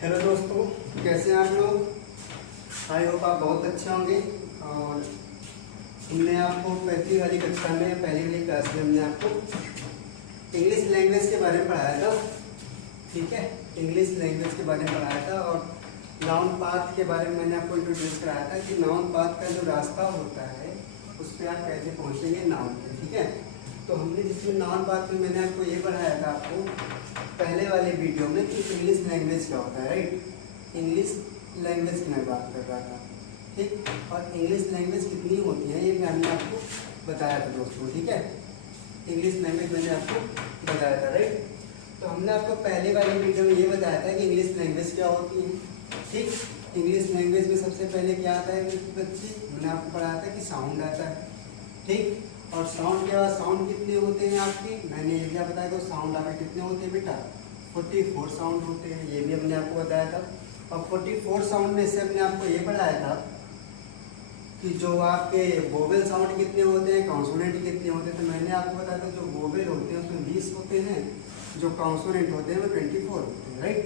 Hello दोस्तों, कैसे हैं आप लोग। आई होप आप बहुत अच्छे होंगे। और हमने आपको पहली वाली कक्षा में पहली वाली क्लास में हमने आपको इंग्लिश लैंग्वेज के बारे में पढ़ाया था। ठीक है, इंग्लिश लैंग्वेज के बारे में पढ़ाया था और नाउन पाथ के बारे में मैंने आपको इंट्रोड्यूस कराया था कि नाउन पाथ का जो रास्ता होता है उस पर आप कैसे पहुँचेंगे नाउन पे। ठीक है, तो हमने जिसमें नाउन पाथ में मैंने आपको ये पढ़ाया था आपको पहले वाले वीडियो में कि इंग्लिश लैंग्वेज क्या होता है। राइट, इंग्लिश लैंग्वेज की मैं बात कर रहा था। ठीक, और इंग्लिश लैंग्वेज कितनी होती है ये मैंने आपको बताया था दोस्तों। ठीक है, इंग्लिश लैंग्वेज मैंने आपको बताया था। राइट, तो हमने आपको पहले वाले वीडियो में ये बताया था कि इंग्लिश लैंग्वेज क्या होती है। ठीक, इंग्लिश लैंग्वेज में सबसे पहले क्या आता है कि बच्चे, मैंने आपको पढ़ाया था कि साउंड आता है। ठीक, और साउंड क्या, साउंड कितने होते हैं आपकी, मैंने ये क्या बताया कि साउंड आपके कितने होते हैं बेटा, 44 साउंड होते हैं, ये भी हमने आपको बताया था। और 44 साउंड में से हमने आपको ये पढ़ाया था कि जो आपके वोवेल साउंड कितने होते हैं, कॉन्सोनेंट कितने होते हैं। तो मैंने आपको बताया था जो वोवेल होते हैं उसमें 20 होते हैं, जो कॉन्सोनेंट होते हैं वो 24 होते हैं। राइट,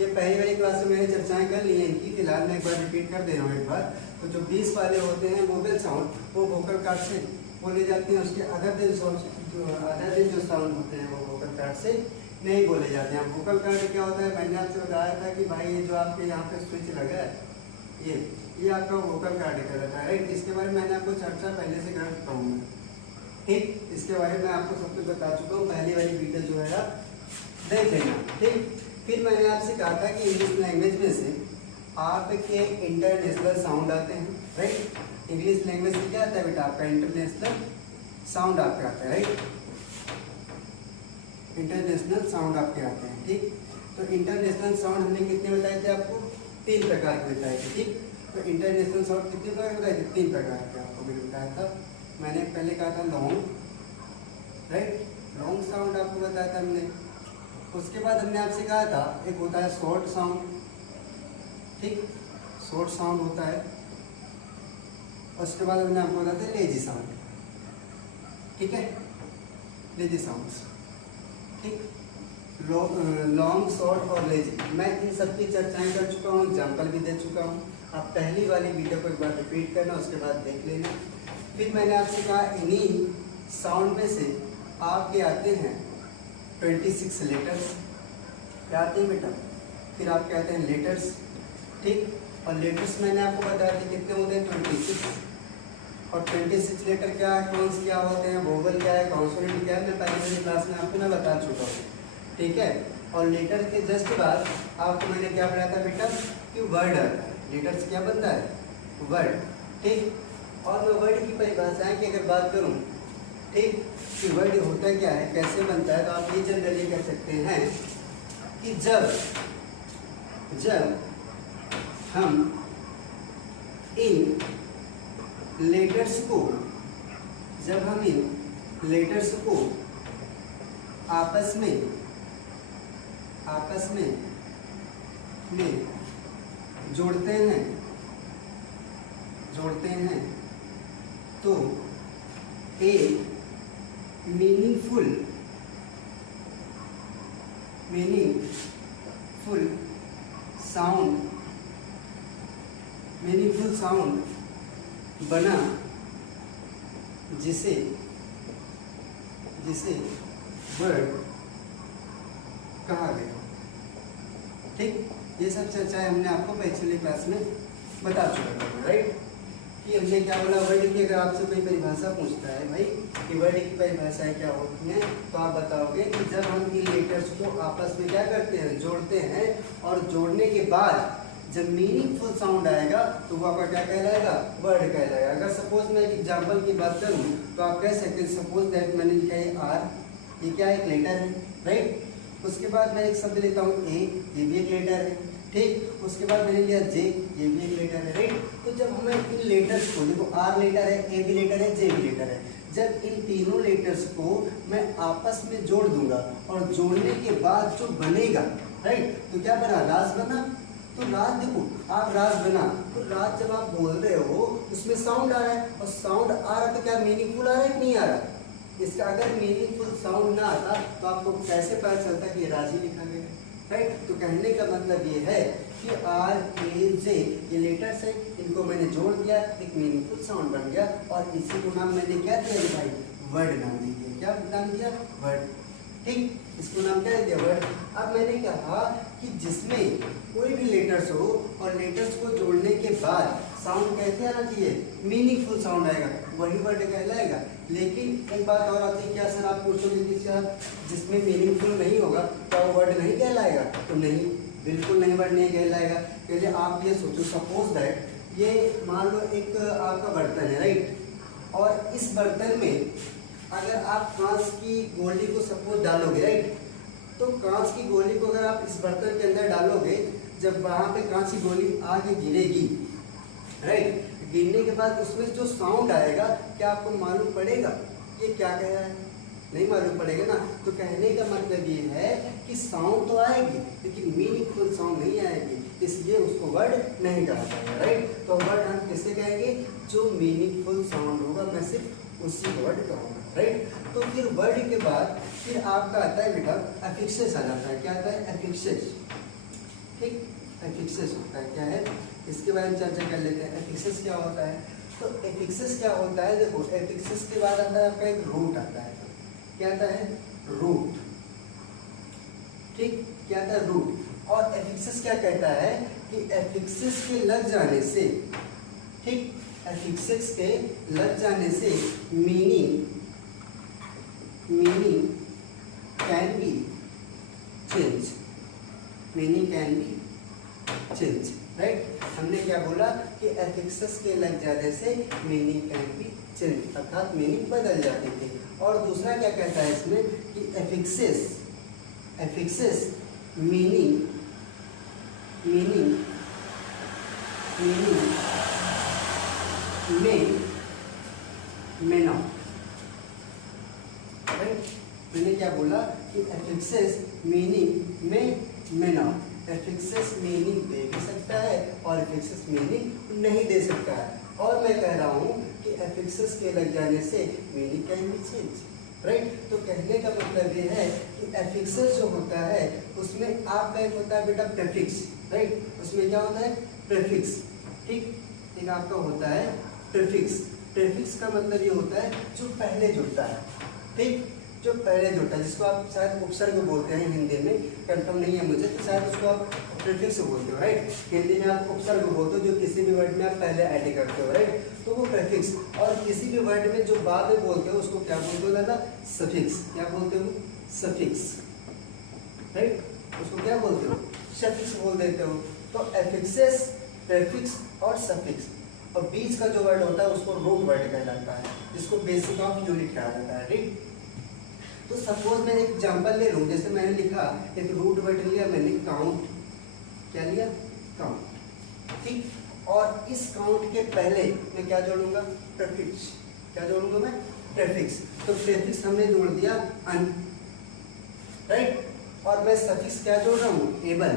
ये पहली वाली क्लास में मैंने चर्चाएं कर ली हैं इनकी, फिलहाल मैं एक बार रिपीट कर दे रहा हूँ एक बार। तो जो 20 वाले होते हैं वोवेल साउंड वो वोकल कार्ड से बोले जाते हैं, उसके अदर दिन जो साउंड होते हैं वो वोकल कार्ड से नहीं बोले जाते हैं। वोकल कार्ड क्या होता है, मैंने आपसे बताया था कि भाई ये जो आपके यहाँ पे स्विच लगा है ये आपका वोकल कार्ड कहलाता है। राइट, इसके बारे में मैंने आपको चर्चा पहले से कर चुका हूँ। ठीक, इसके बारे में आपको सब कुछ बता चुका हूँ, पहली वाली वीडियो जो है आप देख लेना। ठीक, फिर मैंने आपसे कहा था कि इंग्लिश लैंग्वेज में से आपके इंटरनेशनल साउंड आते हैं। राइट, इंग्लिश लैंग्वेज से क्या आता है बेटा, आपका इंटरनेशनल साउंड आपके आता है। राइट, इंटरनेशनल साउंड आपके आते हैं। ठीक, तो इंटरनेशनल साउंड हमने कितने बताए थे आपको, 3 प्रकार के बताए थे। ठीक, तो इंटरनेशनल साउंड कितने प्रकार के बताए थे, 3 प्रकार के आपको मैंने बताया था। मैंने पहले कहा था लॉन्ग, राइट, लॉन्ग साउंड आपको बताया था हमने। उसके बाद हमने आपसे कहा था एक होता है शॉर्ट साउंड। ठीक, शॉर्ट साउंड होता है। उसके बाद हमने आपको बताया था लेजी साउंड। ठीक है, लेजी साउंड्स। ठीक, लॉन्ग, शॉर्ट और लेजी, मैं इन सब की चर्चाएं कर चुका हूँ, एग्जाम्पल भी दे चुका हूँ। आप पहली वाली वीडियो को एक बार रिपीट करना, उसके बाद देख लेना। फिर मैंने आपसे कहा इन्हीं साउंड में से आपके आते हैं 26 लेटर्स। क्या आते हैं बेटा, फिर आप कहते हैं लेटर्स। ठीक, और लेटर्स मैंने आपको बताया था कितने होते हैं, 26। और 26 लेटर क्या है, कौन क्या होते हैं, वोवल क्या है, कॉन्सोनेंट क्या है, मैं पहले वाली क्लास में आपको मैं बता चुका हूँ। ठीक है, और लेटर के जस्ट बाद आपको मैंने क्या पढ़ाया था बेटा कि वर्ड आता है। लेटर से क्या बनता है, वर्ड। ठीक, और मैं वर्ड की परिभाषाएं की अगर बात करूँ, ठीक, कि वर्ड होता क्या है, कैसे बनता है, तो आप ये जनरली कह सकते हैं कि जब हम इन लेटर्स को आपस में जोड़ते हैं तो एक मीनिंगफुल साउंड बना, जिसे वर्ड कहा गया। ठीक, ये सब चर्चाएं हमने आपको पिछली क्लास में बता चुका है। राइट, कि हमने क्या बोला, वर्ड की अगर आपसे कोई परिभाषा पूछता है भाई कि वर्ड की परिभाषाएं क्या होती हैं, तो आप बताओगे कि जब हम इन लेटर्स को आपस में क्या करते हैं, जोड़ते हैं, और जोड़ने के बाद जब मीनिंगफुल साउंड आएगा तो वो आपका क्या कहलाएगा, वर्ड कहलाएगा। अगर सपोज मैं एक एग्जांपल की बात करूं तो आप कह सकते हैं सपोज दैट मैंने लिखा है आर, ये क्या एक लेटर है। राइट, उसके बाद मैं एक शब्द लेता हूँ ए, ये भी एक लेटर है। ठीक, उसके बाद मैंने लिया जे, ये भी एक लेटर है। राइट, तो जब हमें इन लेटर्स को, देखो आर लेटर है, ए भी लेटर है, जे भी लेटर है, जब इन तीनों लेटर्स को मैं आपस में जोड़ दूंगा और जोड़ने के बाद जो बनेगा, राइट, तो क्या बना, राज बना। तो राज, देखो आप राज बना, तो राज जब आप बोल रहे हो उसमें साउंड आ रहा है, और साउंड आ रहा है तो क्या मीनिंगफुल आ रहा है कि नहीं आ रहा है। इसका अगर मीनिंगफुल साउंड ना आता तो आपको कैसे पता चलता कि ये राज ही लिखा गया है। राइट। तो कहने का मतलब ये है कि आर ए जे ये लेटर्स है, इनको मैंने जोड़ दिया, एक मीनिंगफुल साउंड बन गया और इसी को नाम मैंने क्या दिया भाई, वर्ड नाम दे दिया। क्या नाम दिया, वर्ड। ठीक, इसको नाम क्या दे दिया, वर्ड। अब मैंने कहा कि जिसमें कोई भी लेटर्स हो और लेटर्स को जोड़ने के बाद साउंड कैसे आना चाहिए, मीनिंगफुल साउंड आएगा, वही वर्ड कहलाएगा। लेकिन एक बात और आती है, क्या सर आप पूछोगे कि सर जिसमें मीनिंगफुल नहीं होगा क्या वो वर्ड नहीं कहलाएगा? तो नहीं, बिल्कुल नहीं, वर्ड नहीं कहलाएगा। क्योंकि आप ये सोचो, सपोज दैट ये मान लो एक आपका बर्तन है, राइट, और इस बर्तन में अगर आप कांच की गोली को सपोज डालोगे, राइट, तो कांच की गोली को अगर आप इस बर्तन के अंदर डालोगे, जब वहाँ पे कांच की गोली आगे गिरेगी, राइट, गिरने के बाद उसमें जो साउंड आएगा क्या आपको मालूम पड़ेगा ये क्या कह रहा है? नहीं मालूम पड़ेगा ना। तो कहने का मतलब ये है कि साउंड तो आएगी लेकिन मीनिंगफुल साउंड नहीं आएगी, इसलिए उसको वर्ड नहीं कहा जाएगा, राइट। तो वर्ड हम किसे कहेंगे, जो मीनिंगफुल साउंड होगा मैं सिर्फ उसी वर्ड कहूँगा, राइट। तो फिर वर्ड के बाद फिर आपका आता है बेटा एफिक्सेस आ जाता है। क्या आता है, एफिक्सेस। ठीक, एफिक्सेस होता है, क्या है इसके बारे में चर्चा कर लेते हैं। एफिक्सेस क्या होता है? तो एफिक्सेस क्या होता है, देखो एफिक्सेस के बाद आता है आपका एक रूट आता है। क्या आता है, रूट। ठीक, क्या आता है, रूट। और एफिक्सेस क्या कहता है कि एफिक्सेस के लग जाने से, ठीक, एफिक्सेस के लग जाने से meaning can be change, meaning can be change, right. हमने क्या बोला कि एफिक्सेस के लग जाने से मीनिंग कैन बी चेंज, अर्थात मीनिंग बदल जाती थी। और दूसरा क्या कहता है इसमें कि एफिक्सेस मीनिंग में नॉट, राइट। मैंने क्या बोला कि एफिक्सेस मीनिंग में नॉट, एफिक्सेस मीनिंग दे भी सकता है और एफिक्सेस मीनिंग नहीं दे सकता है। और मैं कह रहा हूँ कि एफिक्सेस के लग जाने से meaning can be change, right. तो कहने का मतलब ये है कि एफिक्सेस जो होता है उसमें आपका एक होता है बेटा प्रेफिक्स, राइट। उसमें क्या होता है, प्रेफिक्स। ठीक, एक आपका होता है प्रेफिक्स। प्रेफिक्स का मतलब ये होता है जो पहले जुड़ता है, ठीक, जो पहले जुड़ता है, जिसको आप शायद उपसर्ग बोलते हैं हिंदी में, कंफर्म नहीं है मुझे, तो शायद उसको आप प्रीफिक्स बोलते हो, राइट। हिंदी में आप उपसर्ग बोलते हो जो किसी भी वर्ड में आप पहले ऐड करते हो, राइट, तो वो प्रीफिक्स। और किसी भी वर्ड में जो बाद में बोलते हो उसको क्या बोलते हो दादा, सफिक्स। क्या बोलते हो, सफिक्स, राइट, उसको क्या बोलते हो, सफिक्स बोल देते हो। तो एफिक्सेस, प्रीफिक्स और सफिक्स, और बीच का जो वर्ड होता है उसको रूट वर्ड कहलाता है, जिसको बेसिक ऑफ यूनिट कहा जाता है, राइट। तो सपोज मैं एक एग्जांपल ले लूं, जैसे मैंने लिखा एक रूट वर्ड लिया मैंने, काउंट। क्या लिया, काउंट, ठीक। और इस काउंट के पहले मैं क्या जोड़ूंगा, प्रीफिक्स। क्या जोड़ूंगा मैं, प्रीफिक्स। तो प्रीफिक्स हमने जोड़ दिया अन, राइट। और मैं सफिक्स क्या जोड़ रहा हूँ, एबल,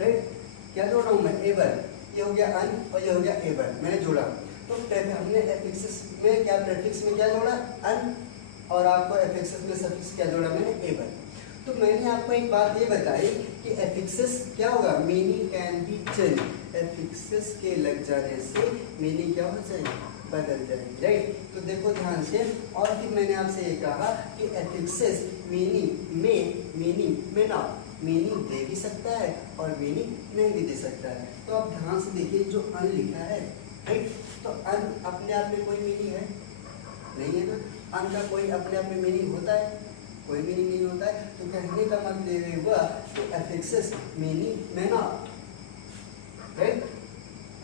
राइट। क्या जोड़ रहा हूँ मैं, एबल। ये हो गया अन और ये हो गया एबल, मैंने जोड़ा। तो हमने एफिक्सेस में क्या, प्रीफिक्स में क्या जोड़ा, अन, और आपको एफिक्सेस में सफिक्स क्या जोड़ा मैंने, एबल। तो मैंने आपको एक बात ये बताई कि एफिक्सेस क्या होगा, मीनिंग कैन बी चेंज। एफिक्सेस के लग जाने से मीनिंग क्या हो जाएगी, बदल जाएगी, राइट। तो देखो ध्यान से। और फिर मैंने आपसे ये कहा कि एफिक्सेस मीनिंग में ना, मीनिंग दे भी सकता है और मीनिंग नहीं भी दे सकता है। तो आप ध्यान से देखिए, जो अन लिखा है, राइट, तो अन अपने आप में कोई मीनिंग है नहीं है ना, अन का कोई अपने आप में मीनिंग होता है, कोई मीनिंग नहीं होता है। तो कहने का मतलब ये हुआ कि एफिक्सेस मीनिंग में नॉट, राइट,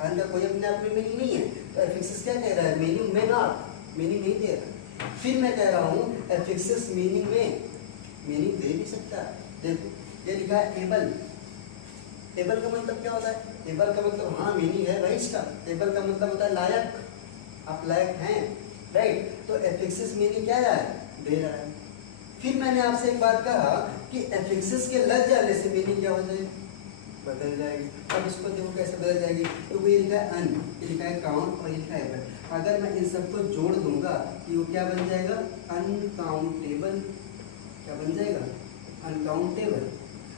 अन का कोई अपने आप में मीनिंग नहीं है, तो एफिक्सेस क्या कह रहा है, मीनिंग में नॉट, मीनिंग नहीं दे रहा। फिर मैं कह रहा हूँ एफिक्सेस मीनिंग में मीनिंग दे भी सकता है। देखो ये लिखा है एबल। एबल का मतलब क्या होता है, एबल का मतलब हाँ मीनिंग है भाई इसका। एबल का मतलब होता है लायक, आप लायक हैं, राइट। तो एफिक्सेस मीनिंग क्या है, दे रहा है। फिर मैंने आपसे एक बात कहा कि एफिक्सेस के लग जाने से मीनिंग क्या हो जाएगी, बदल जाएगी। अब इसको देखो कैसे बदल जाएगी। तो ये लिखा है अन, ये लिखा है काउंट और ये लिखा है एबल। अगर मैं इन सबको जोड़ दूंगा कि वो क्या बन जाएगा, अनकाउंटेबल। क्या बन जाएगा, अनकाउंटेबल,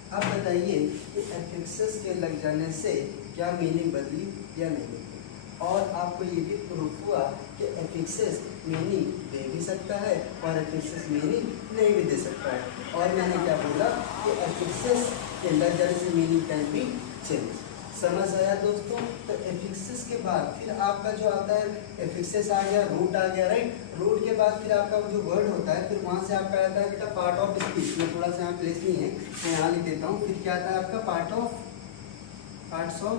अब बताइए कि एफिक्सेस के लग जाने से क्या मीनिंग बदली या नहीं बदली। और आपको ये भी प्रूफ हुआ कि एफिक्सेस मीनिंग दे भी सकता है और एफिक्सेस मीनिंग नहीं भी दे सकता है। और मैंने क्या बोला कि एफिक्सेस के लग जाने से मीनिंग कैन बी चेंज। समझ आया दोस्तों। तो एफिक्सेस के बाद फिर आपका जो आता है, एफिक्सेस आ गया, रूट आ गया, राइट। रूट के बाद फिर आपका जो वर्ड होता है, फिर वहाँ से आपका आता है बेटा पार्ट ऑफ स्पीच। में थोड़ा सा यहाँ प्लेस नहीं है, मैं यहाँ लिख देता हूँ। फिर क्या आता है आपका parts of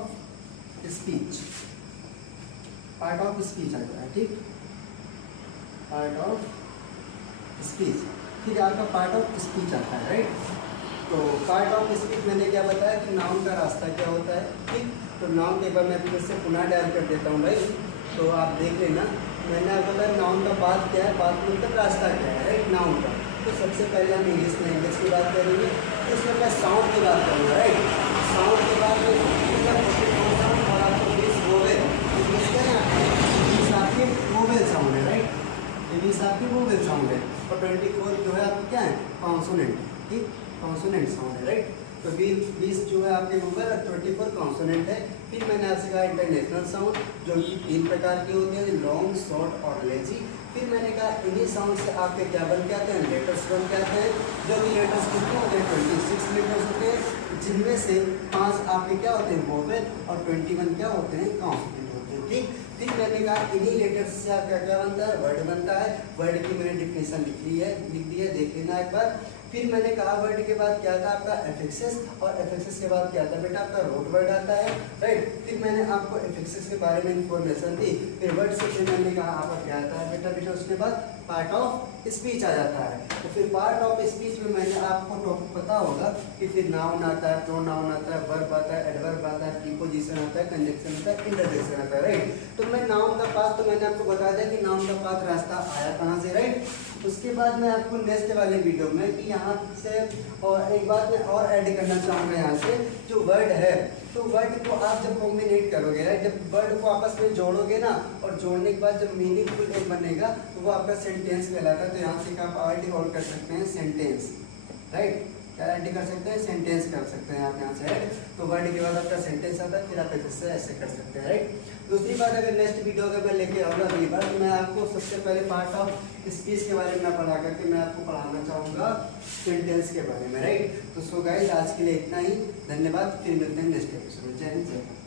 speech. Part of speech आता है, ठीक, पार्ट ऑफ स्पीच। फिर आपका पार्ट ऑफ स्पीच आता है, राइट। तो पार्ट ऑफ स्पीच मैंने क्या बताया कि नाउन का रास्ता क्या होता है, ठीक। तो नाउन के बाद मैं फिर से पुनः डायल कर देता हूँ भाई, तो आप देख लेना। मैंने आपको बताया नाउन का पाथ क्या है, पाथ मतलब रास्ता क्या है, राइट, नाउन का। तो सबसे पहले हम इंग्लिश लैंग्वेज की बात करेंगे, तो इसमें मैं साउंड की बात करूँगा, राइट। साउंड के बाद और आपको वोवेल, आपके वोवेल साउंड है, राइट। ये आपकी वोवेल साउंड है। और 24 जो है आपका क्या है, कॉन्सोनेंट, ठीक, कॉन्सोनेंट साउंड है, राइट। तो 20 जो है आपके वोवेल और 24 कॉन्सोनेंट है। फिर मैंने आपसे कहा इंटरनेशनल साउंड, जो कि 3 प्रकार के होते हैं, लॉन्ग, शॉर्ट और लेजी। फिर मैंने कहा इन्हीं साउंड से आपके क्या बन के आते हैं, लेटर्स बन के आते हैं, जो कि लेटर्स कितने होते हैं, 26 लेटर्स होते हैं, जिनमें से 5 आपके क्या होते हैं, वोवेल, और 21 क्या होते हैं, कॉन्सोनेंट होते हैं, ठीक। फिर मैंने कहा इन्हीं लेटर्स से आपका क्या बनता है, वर्ड बनता है। वर्ड की मैंने डिफिनेशन लिख दी है, देख लेना एक बार। फिर मैंने कहा वर्ड के बाद क्या था आपका एफिक्सेस, और एफिक्सेस के बाद क्या था बेटा आपका रूट वर्ड आता है, राइट। फिर मैंने आपको एफिक्सेस के बारे में इंफॉर्मेशन दी। फिर वर्ड से फिर मैंने कहा आपका क्या आता है बेटा उसके बाद पार्ट ऑफ स्पीच आ जाता है। तो फिर पार्ट ऑफ स्पीच में मैंने आपको टॉपिक पता होगा कि फिर नाउन आता है, प्रोनाउन आता है, वर्ब आता है, एडवर्ब आता है, प्रीपोजिशन आता है, कंजंक्शन आता है, इंटरजेक्शन आता है, राइट। तो मैं नाउन का पाथ तो मैंने आपको बता दिया कि नाउन का पाथ रास्ता आया कहाँ से, राइट। उसके बाद मैं आपको नेक्स्ट वाले वीडियो में कि यहाँ से और एक बात मैं और ऐड करना चाहूँगा, यहाँ से जो वर्ड है, तो वर्ड को आप जब कॉम्बिनेट करोगे, राइट, जब वर्ड को आपस में जोड़ोगे ना, और जोड़ने के बाद जब मीनिंगफुल एक बनेगा तो वो आपका सेंटेंस कहलाता है। तो यहाँ से आप आईडी और कर सकते हैं सेंटेंस, राइट, क्या ऐड कर सकते हैं, सेंटेंस कर सकते हैं आप यहाँ से, राइट। तो वर्ड के बाद आपका सेंटेंस आता है, फिर आप ऐसे कर सकते हैं, राइट। दूसरी बात, अगर नेक्स्ट वीडियो अगर मैं लेके आऊँगा अगली बार, तो मैं आपको सबसे पहले पार्ट ऑफ स्पीच के बारे में पढ़ा करके मैं आपको पढ़ाना चाहूँगा सेंटेंस के बारे में, राइट। तो सो गाइस आज के लिए इतना ही, धन्यवाद। फिर मिलते हैं नेक्स्ट एपिसोड में। जय हिंद, जय भारत।